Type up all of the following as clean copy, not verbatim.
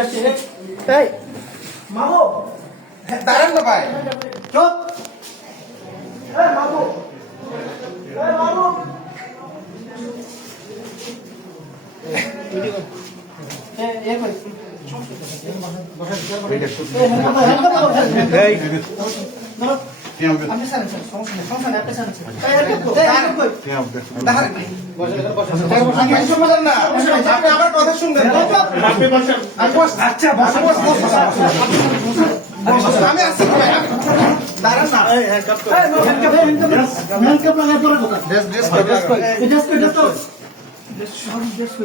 এই মামু দাঁড়ান না ভাই চুপ এই মামু কথা শুনবেন আমি আসছি দাঁড়ান না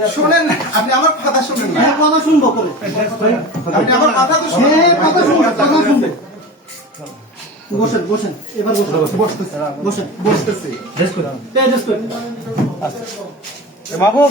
শুনেন না আপনি আমার কথা শুনেন না কথা শুনবো করে আপনি আমার কথা তো শুনেন কথা শুনবেন বসেন বসেন এবার বসেন বসতেছি বাবু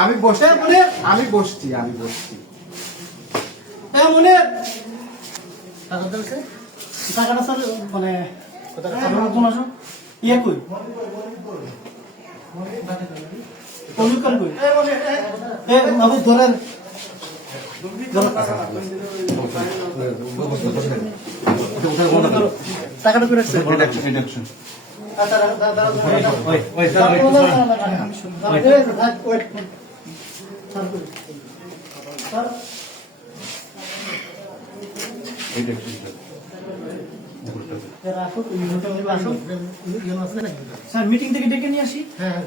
আমি বসছি মনে টাকাটা স্যার মানে ইয়ে কই ধরেন টাকাটা করে স্যার মিটিং থেকে ডেকে নিয়ে আসি। হ্যাঁ